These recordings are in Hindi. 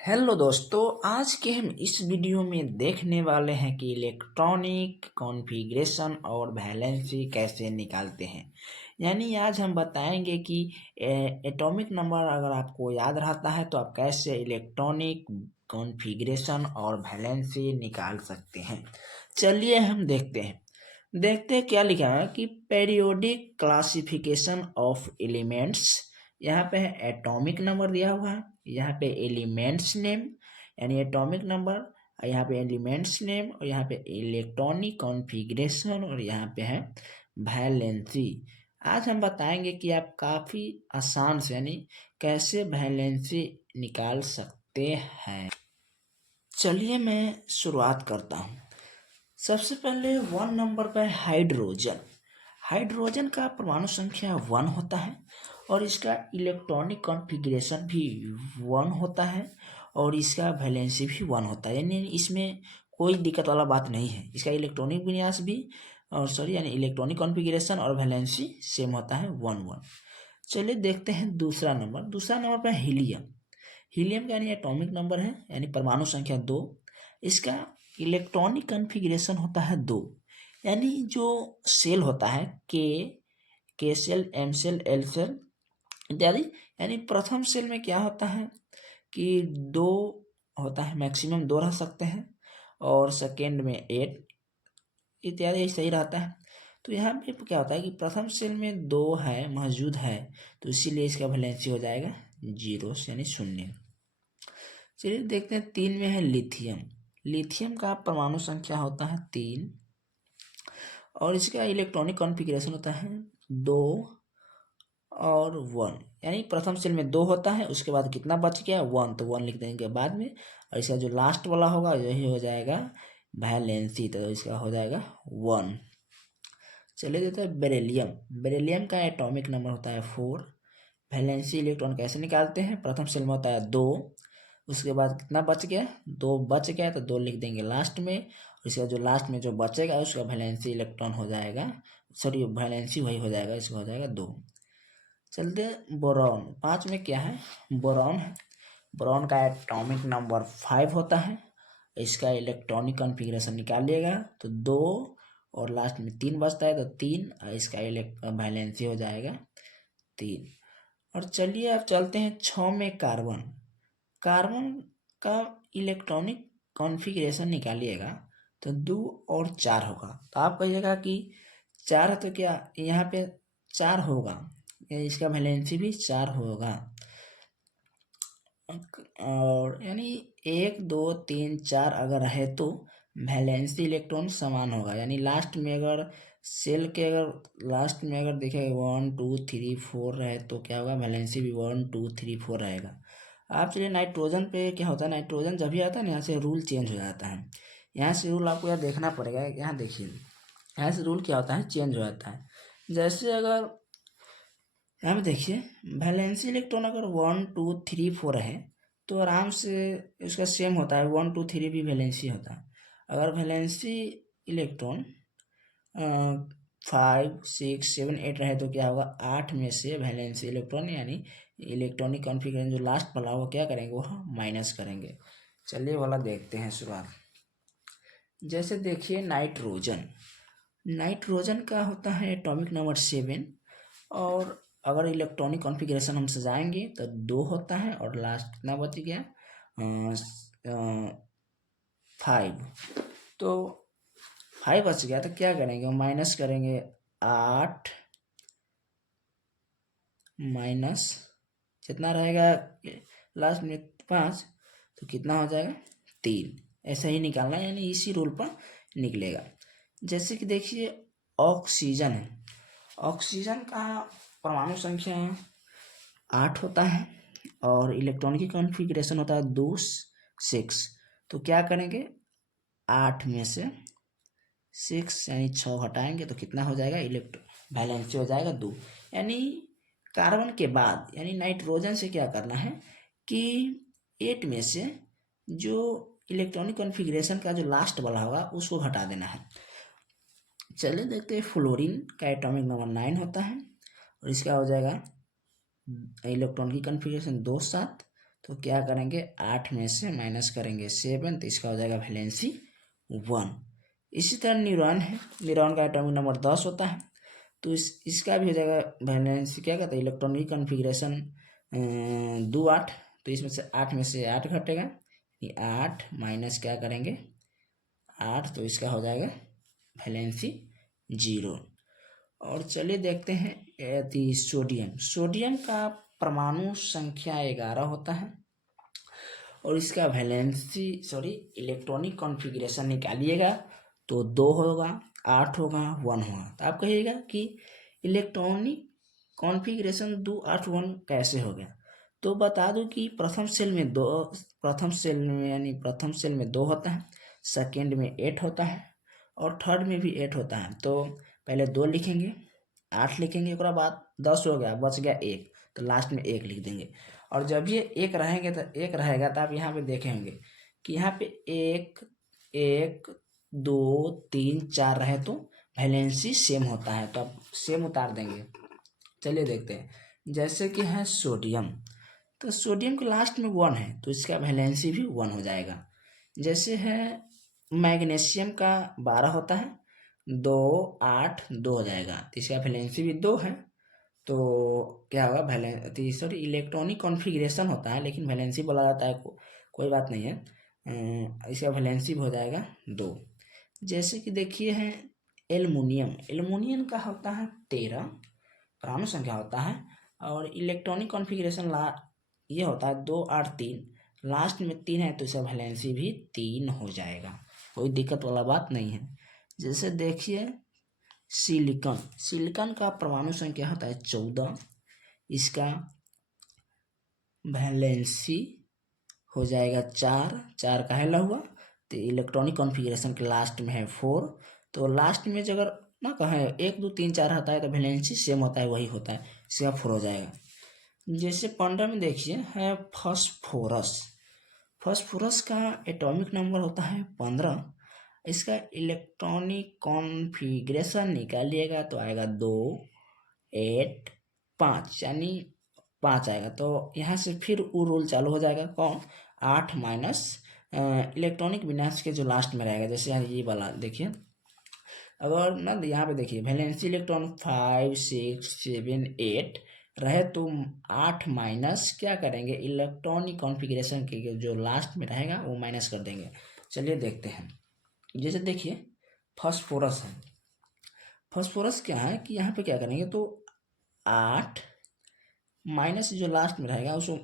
हेलो दोस्तों, आज के हम इस वीडियो में देखने वाले हैं कि इलेक्ट्रॉनिक कॉन्फ़िगरेशन और वैलेंसी कैसे निकालते हैं। यानी आज हम बताएंगे कि एटॉमिक नंबर अगर आपको याद रहता है तो आप कैसे इलेक्ट्रॉनिक कॉन्फ़िगरेशन और वैलेंसी निकाल सकते हैं। चलिए हम देखते हैं क्या लिखा है कि पेरियोडिक क्लासिफिकेशन ऑफ एलिमेंट्स। यहाँ पे है एटॉमिक नंबर दिया हुआ है, यहाँ पे एलिमेंट्स नेम यानी एटॉमिक नंबर, यहाँ पे एलिमेंट्स नेम और यहाँ पे इलेक्ट्रॉनिक कॉन्फ़िगरेशन और यहाँ पे है वैलेंसी। आज हम बताएंगे कि आप काफ़ी आसान से यानी कैसे वैलेंसी निकाल सकते हैं। चलिए मैं शुरुआत करता हूँ। सबसे पहले 1 नंबर पर हाइड्रोजन। हाइड्रोजन का परमाणु संख्या 1 होता है और इसका इलेक्ट्रॉनिक कॉन्फ़िगरेशन भी 1 होता है और इसका वैलेंसी भी 1 होता है। यानी इसमें कोई दिक्कत वाला बात नहीं है। इसका इलेक्ट्रॉनिक विन्यास भी यानी इलेक्ट्रॉनिक कॉन्फ़िगरेशन और वैलेंसी सेम होता है 1 1। चलिए देखते हैं दूसरा नंबर पर हीलियम। हीलियम का यानी एटॉमिक नंबर है यानी परमाणु संख्या 2। इसका इलेक्ट्रॉनिक कॉन्फ़िगरेशन होता है 2। यानी जो सेल होता है K shell, M shell, L shell इत्यादि। यानी प्रथम सेल में क्या होता है कि 2 होता है, मैक्सिमम 2 रह सकते हैं और सेकेंड में 8 इत्यादि सही रहता है। तो यहाँ पे क्या होता है कि प्रथम सेल में 2 है मौजूद है, तो इसीलिए इसका वैलेंसी हो जाएगा 0 यानी 0। चलिए देखते हैं 3 में है लिथियम। लिथियम का परमाणु संख्या होता है 3 और इसका इलेक्ट्रॉनिक कॉन्फ़िगरेशन होता है 2 और 1। यानी प्रथम सेल में 2 होता है, उसके बाद कितना बच गया 1, तो 1 लिख देंगे बाद में और इसका जो लास्ट वाला होगा यही हो जाएगा वैलेंसी, तो इसका हो जाएगा 1। चलिए देते हैं बेरिलियम। बेरिलियम का एटॉमिक नंबर होता है 4। वैलेंसी इलेक्ट्रॉन कैसे निकालते हैं, प्रथम सेल में होता है 2, उसके बाद कितना बच गया 2 बच गया तो 2 लिख देंगे लास्ट में और इसका जो लास्ट में जो बचेगा उसका वैलेंसी इलेक्ट्रॉन हो जाएगा, वैलेंसी वही हो जाएगा, इसका हो जाएगा 2। चलते बोरॉन। 5 में क्या है, बोरॉन है। बोरॉन का एटॉमिक नंबर 5 होता है। इसका इलेक्ट्रॉनिक कॉन्फ़िगरेशन निकालिएगा तो 2 और लास्ट में 3 बचता है तो 3 और इसका वैलेंसी हो जाएगा 3। और चलिए अब चलते हैं 6 में कार्बन। कार्बन का इलेक्ट्रॉनिक कॉन्फ़िगरेशन निकालिएगा तो 2 और 4 होगा। तो आप कहिएगा कि 4 है तो क्या यहाँ पे 4 होगा, इसका वैलेंसी भी 4 होगा। और यानी 1 2 3 4 अगर है तो वैलेंसी इलेक्ट्रॉन समान होगा। यानी लास्ट में अगर सेल के अगर लास्ट में अगर देखें 1 2 3 4 रहे तो क्या होगा, वैलेंसी भी 1 2 3 4 रहेगा। आप चलिए नाइट्रोजन पे क्या होता है, नाइट्रोजन जब भी आता है ना यहाँ से रूल चेंज हो जाता है। यहाँ से रूल आपको यहाँ देखना पड़ेगा। यहाँ देखिए यहाँ से रूल क्या होता है, चेंज हो जाता है। जैसे अगर यहाँ पे देखिए वैलेंसी इलेक्ट्रॉन अगर 1 2 3 4 है तो आराम से इसका सेम होता है, 1 2 3 भी वैलेंसी होता है। अगर वैलेंसी इलेक्ट्रॉन 5 6 7 8 रहे तो क्या होगा, 8 में से वैलेंसी इलेक्ट्रॉन यानी इलेक्ट्रॉनिक कॉन्फ़िगरेशन जो लास्ट वाला वो क्या करेंगे, वो माइनस करेंगे। चलिए वाला देखते हैं शुरुआत। जैसे देखिए नाइट्रोजन। नाइट्रोजन का होता है एटॉमिक नंबर 7 और अगर इलेक्ट्रॉनिक कॉन्फ़िगरेशन हम सजाएंगे तो 2 होता है और लास्ट कितना बच गया 5। तो 5 बच गया तो क्या करेंगे, माइनस करेंगे 8 माइनस जितना रहेगा लास्ट में 5 तो कितना हो जाएगा 3। ऐसा ही निकालना है, यानी इसी रूल पर निकलेगा। जैसे कि देखिए ऑक्सीजन है। ऑक्सीजन का परमाणु संख्या 8 होता है और इलेक्ट्रॉनिक कॉन्फ़िगरेशन होता है 2 6। तो क्या करेंगे 8 में से 6 यानी 6 हटाएंगे तो कितना हो जाएगा, वैलेंसी हो जाएगा 2। यानी कार्बन के बाद यानी नाइट्रोजन से क्या करना है कि 8 में से जो इलेक्ट्रॉनिक कॉन्फ़िगरेशन का जो लास्ट वाला होगा उसको घटा देना है। चलिए देखते हैं फ्लोरीन का एटॉमिक नंबर 9 होता है और इसका हो जाएगा इलेक्ट्रॉन की कॉन्फ़िगरेशन 2 7। तो क्या करेंगे 8 में से माइनस करेंगे 7, तो इसका हो जाएगा वैलेंसी 1। इसी तरह न्यूरॉन है, न्यूरॉन का एटॉमिक नंबर 10 होता है, तो इसका भी हो जाएगा वैलेंसी क्या कहते हैं इलेक्ट्रॉनिक कॉन्फ़िगरेशन 2 8, तो इसमें से 8 में से 8 घटेगा, 8 माइनस क्या करेंगे 8, तो इसका हो जाएगा वैलेंसी 0। और चलिए देखते हैं सोडियम। सोडियम का परमाणु संख्या 11 होता है और इसका वैलेंसी इलेक्ट्रॉनिक कॉन्फ़िगरेशन निकालिएगा तो 2 होगा, 8 होगा, 1 होगा। तो आप कहिएगा कि इलेक्ट्रॉनिक कॉन्फ़िगरेशन 2 8 1 कैसे हो गया। तो बता दूं कि प्रथम सेल में 2 होता है, सेकेंड में 8 होता है और थर्ड में भी 8 होता है। तो पहले 2 लिखेंगे, 8 लिखेंगे, उसके बाद 10 हो गया, बच गया 1, तो लास्ट में 1 लिख देंगे। और जब ये 1 रहेंगे तो 1 रहेगा तो आप यहाँ पे देखेंगे कि यहाँ पे 1 1 2 3 4 रहे तो वैलेंसी सेम होता है, तो आप सेम उतार देंगे। चलिए देखते हैं, जैसे कि है सोडियम, तो सोडियम के लास्ट में 1 है तो इसका वैलेंसी भी 1 हो जाएगा। जैसे है मैग्नीशियम का 12 होता है, 2 8 2 हो जाएगा, तो इसका वैलेंसी भी 2 है। तो क्या होगा इलेक्ट्रॉनिक कॉन्फ़िगरेशन होता है लेकिन वैलेंसी बोला जाता है, कोई बात नहीं है। इसका वैलेंसी भी हो जाएगा 2। जैसे कि देखिए है एल्युमिनियम का होता है 13, परमाणु संख्या होता है और इलेक्ट्रॉनिक कॉन्फ़िगरेशन ये होता है 2 8 3, लास्ट में 3 है तो इसका वैलेंसी भी 3 हो जाएगा, कोई दिक्कत वाला बात नहीं है। जैसे देखिए सिलिकॉन का परमाणु संख्या होता है 14, इसका वैलेंसी हो जाएगा 4 का है हुआ, तो इलेक्ट्रॉनिक कॉन्फ़िगरेशन के लास्ट में है 4, तो लास्ट में जो अगर ना कहें 1 2 3 4 होता है तो वैलेंसी सेम होता है, वही होता है, इसका 4 हो जाएगा। जैसे 15 में देखिए है फास्फोरस का एटॉमिक नंबर होता है 15, इसका इलेक्ट्रॉनिक कॉन्फ़िगरेशन निकालिएगा तो आएगा 2 8 5, यानी 5 आएगा। तो यहाँ से फिर वो रूल चालू हो जाएगा, कौन 8 माइनस इलेक्ट्रॉनिक विन्यास के जो लास्ट में रहेगा। जैसे ये वाला देखिए, अगर ना यहाँ पे देखिए वैलेंसी इलेक्ट्रॉन 5 6 7 8 रहे तो 8 माइनस क्या करेंगे इलेक्ट्रॉनिक कॉन्फ़िगरेशन के जो लास्ट में रहेगा वो माइनस कर देंगे। चलिए देखते हैं, जैसे देखिए फास्फोरस है, फास्फोरस क्या है कि यहाँ पे क्या करेंगे तो 8 माइनस जो लास्ट में रहेगा उसको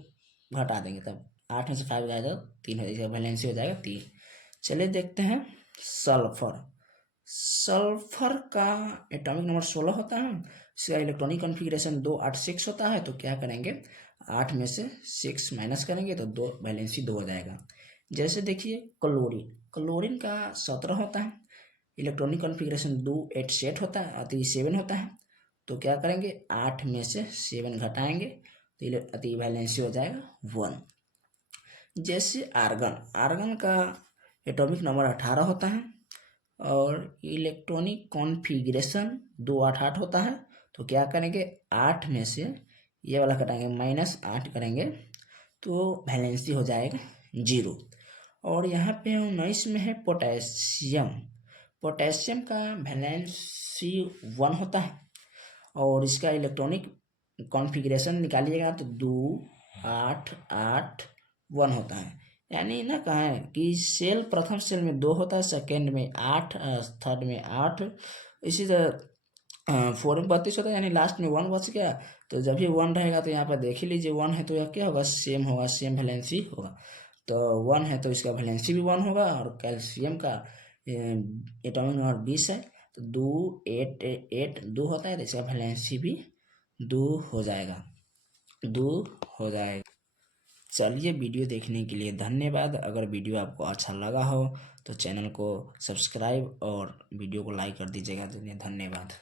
घटा देंगे, तब 8 में से 5 जाएगा 3 हो जाएगा, वैलेंसी हो जाएगा 3। चलिए देखते हैं सल्फर का एटॉमिक नंबर 16 होता है, इसका इलेक्ट्रॉनिक कॉन्फ़िगरेशन 2 8 6 होता है, तो क्या करेंगे 8 में से 6 माइनस करेंगे तो 2 वैलेंसी 2 हो जाएगा। जैसे देखिए क्लोरीन का 17 होता है, इलेक्ट्रॉनिक कॉन्फ़िगरेशन 2 8 7 होता है, अति 7 होता है, तो क्या करेंगे 8 में से 7 घटाएंगे तो अति वैलेंसी हो जाएगा 1। जैसे आर्गन का एटॉमिक नंबर 18 होता है और इलेक्ट्रॉनिक कॉन्फ़िगरेशन 2 8 8 होता है, तो क्या करेंगे 8 में से ये वाला घटाएंगे -8 करेंगे तो वैलेंसी हो जाएगा 0। और यहाँ पे 19 में है पोटेशियम का वैलेंसी 1 होता है और इसका इलेक्ट्रॉनिक कॉन्फ़िगरेशन निकालिएगा तो 2 8 8 1 होता है। यानी ना कहें कि प्रथम सेल में 2 होता है, सेकेंड में 8, थर्ड में 8, इसी तरह 4 में 32 होता है, यानी लास्ट में 1 बच गया। तो जब भी 1 रहेगा तो यहाँ पर देख ही लीजिए 1 है तो यह क्या होगा सेम होगा, सेम वैलेंसी होगा। तो 1 है तो इसका वैलेंसी भी 1 होगा। और कैल्शियम का एटॉमिक नंबर 20 है तो 2 8 8 2 होता है, तो इसका वैलेंसी भी 2 हो जाएगा। चलिए वीडियो देखने के लिए धन्यवाद। अगर वीडियो आपको अच्छा लगा हो तो चैनल को सब्सक्राइब और वीडियो को लाइक कर दीजिएगा। धन्यवाद।